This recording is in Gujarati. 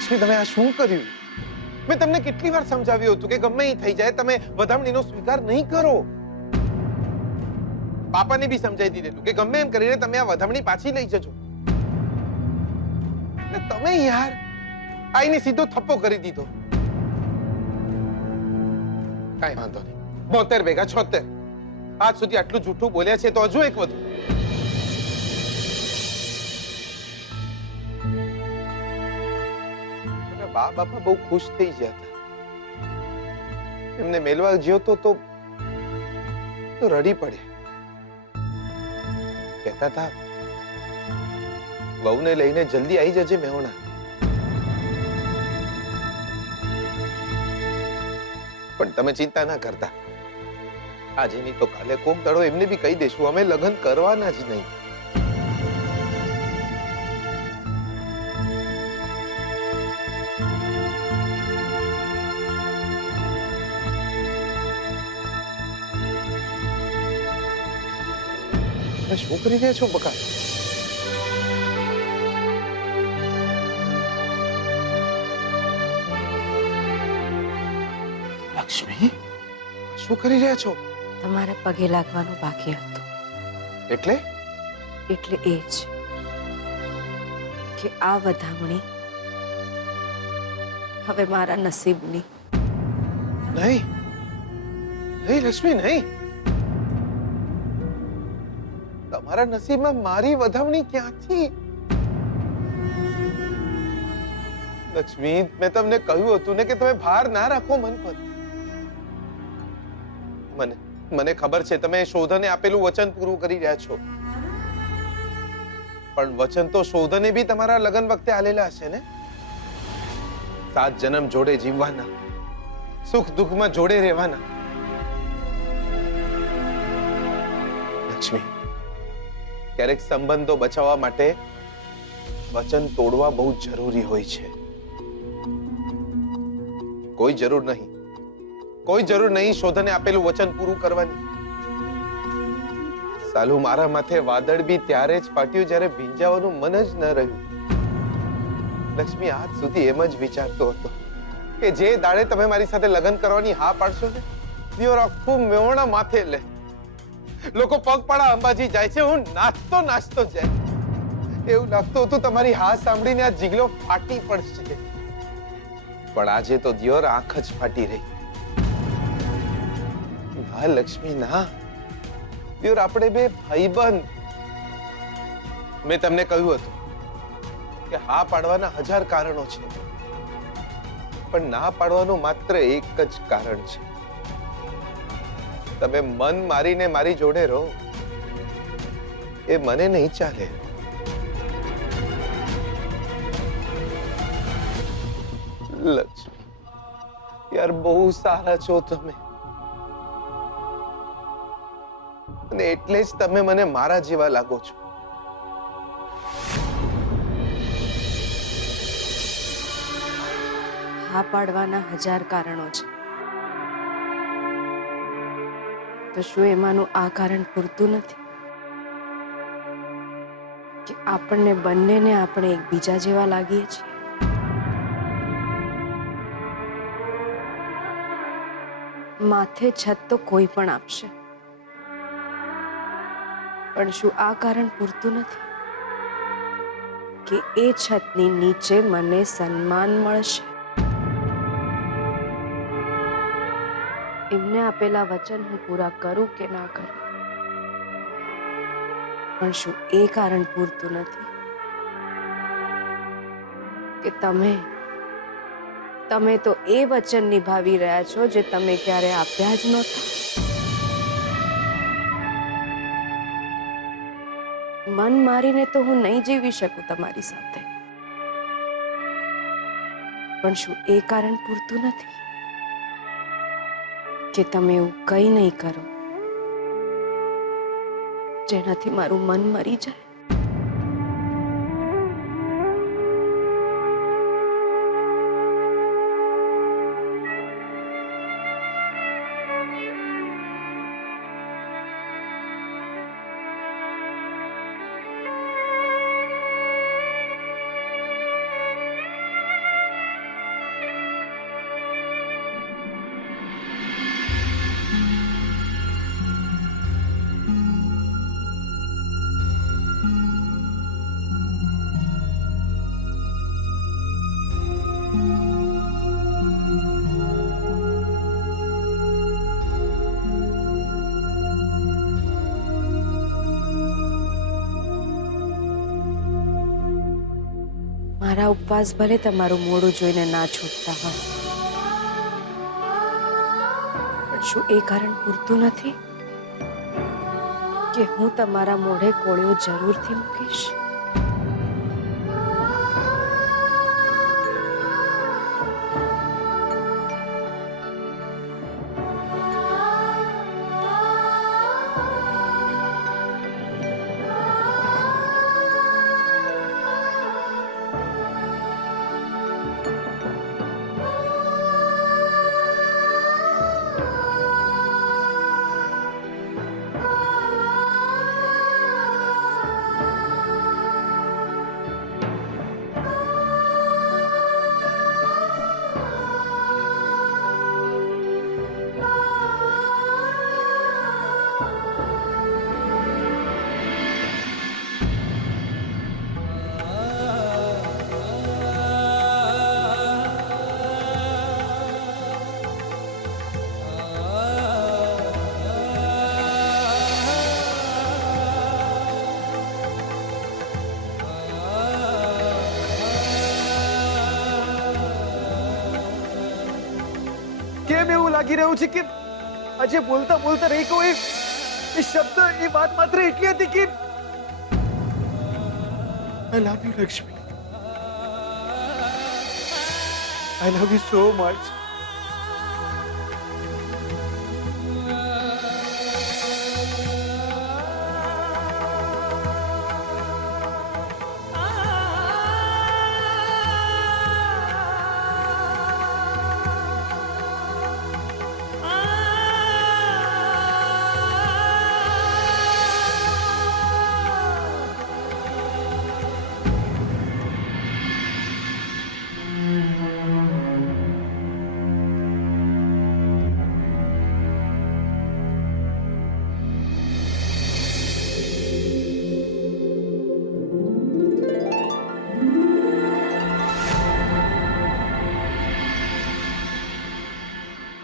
લક્ષ્મી, તમે આ શું કર્યું? મેં તમને કેટલી વાર સમજાવ્યું હતું કે ગમે એ થઈ જાય તમે વધામણીનો સ્વીકાર નહીં કરો. પાપાને બી સમજાવી દીધેલું કે ગમે એમ કરીને તમે આ વધામણી પાછી લઈ જજો. તમે યાર આઈને સીધો થપ્પો કરી દીધો. કાંઈ વાંધો નહીં, 72 ભેગા 76. આજ સુધી આટલું જૂઠું બોલ્યા છે તો હજુ એક વધુ. બા બાપા બહુ ખુશ થઈ ગયા હતા. એમને મેલવા ગયો તો રડી પડે. કહેતા હતા વહુને લઈને જલ્દી આવી જજે મેહોણા. પણ તમે ચિંતા ના કરતા, આજે નહીં તો કાલે કોક દાડો એમને બી કહી દેશું અમે લગ્ન કરવાના જ નહીં. શું કરી રહ્યા છો બકા? લક્ષ્મી, શું કરી રહ્યા છો? તમારા પગે લાગવાનું બાકી હતું. એટલે એ જ કે આ વધામણી હવે મારા નસીબની. નહીં નહીં લક્ષ્મી, નહીં. તમારા નસીબમાં મારી વધામણી ક્યાંથી? લક્ષ્મી, મેં તમને કહ્યું હતું ને કે તમે ભાર ના રાખો મન પર. મને ખબર છે તમે શોધને આપેલું વચન પૂરું કરી રહ્યા છો, પણ વચન તો શોધને બી તમારા લગ્ન વખતે આલેલા હશે ને. 7 જન્મ જોડે જીવવાના, સુખ દુઃખમાં જોડે રહેવાના. લક્ષ્મી, ક્યારેક સંબંધો બચાવવા માટે વચન તોડવા બહુ જરૂરી હોય છે. કોઈ જરૂર નહીં શોધને આપેલું વચન પૂરું કરવાની. સાલું મારા માથે વાદળ બી ત્યારે જ ફાટ્યું જ્યારે ભીંજાવાનું મન જ ન રહ્યું. લક્ષ્મી, આજ સુધી એમ જ વિચારતો હતો કે જે દાડે તમે મારી સાથે લગ્ન કરવાની હા પાડશો ને, દિયોર આખું મેવણા માથે લે. લોકો પગપાળા અંબાજી જાય છે, હું નાચતો જાય. એવું લાગતું હતું તમારી હા સાંભળીને આ જીગલો ફાટી પડશે. પણ આજે તો દિયોર આંખ જ ફાટી રહી. ના લક્ષ્મી, ના. દિયોર આપણે બે ભાઈબંધ. મેં તમને કહ્યું હતું કે હા પાડવાના 1000 કારણો છે, પણ ના પાડવાનું માત્ર એક જ કારણ છે. તમે મન મારીને મારી જોડે રહો, એ મને નહીં ચાલે. લક્ષ્મી, યાર બહુ સારા છો તમે, અને એટલે જ તમે મને મારા જેવા લાગો છો. હા પાડવાના 1000 કારણો છે, તો શું એમાંનું આ કારણ પૂરતું નથી કે આપણને બંનેને આપણે એકબીજા જેવા લાગીએ છીએ? માથે છત તો કોઈ પણ આપશે, પણ શું આ કારણ પૂરતું નથી કે એ છતની નીચે મને સન્માન મળશે? એમને આપેલા વચન હું પૂરા કરું કે ના કરું, પણ શું એ કારણ પૂરતું નથી કે તમે તો એ વચન નિભાવી રહ્યા છો જે તમે ક્યારે આપ્યા જ નહોતા? મન મારીને તો હું નહીં જીવી શકું તમારી સાથે, પણ શું એ કારણ પૂરતું નથી કે તમે એવું કંઈ નહીં કરો જેનાથી મારું મન મરી જાય? મારા ઉપવાસ ભલે તમારું મોઢું જોઈને ના છૂટતા હોય, પણ શું એ કારણ પૂરતું નથી કે હું તમારા મોઢે કોળિયો જરૂરથી મૂકીશ? કેમ એવું લાગી રહ્યું છે કે આજે બોલતા બોલતા રહી ગયો એ શબ્દ, એ વાત માત્ર એટલી હતી કે I love you Lakshmi, I love you so much.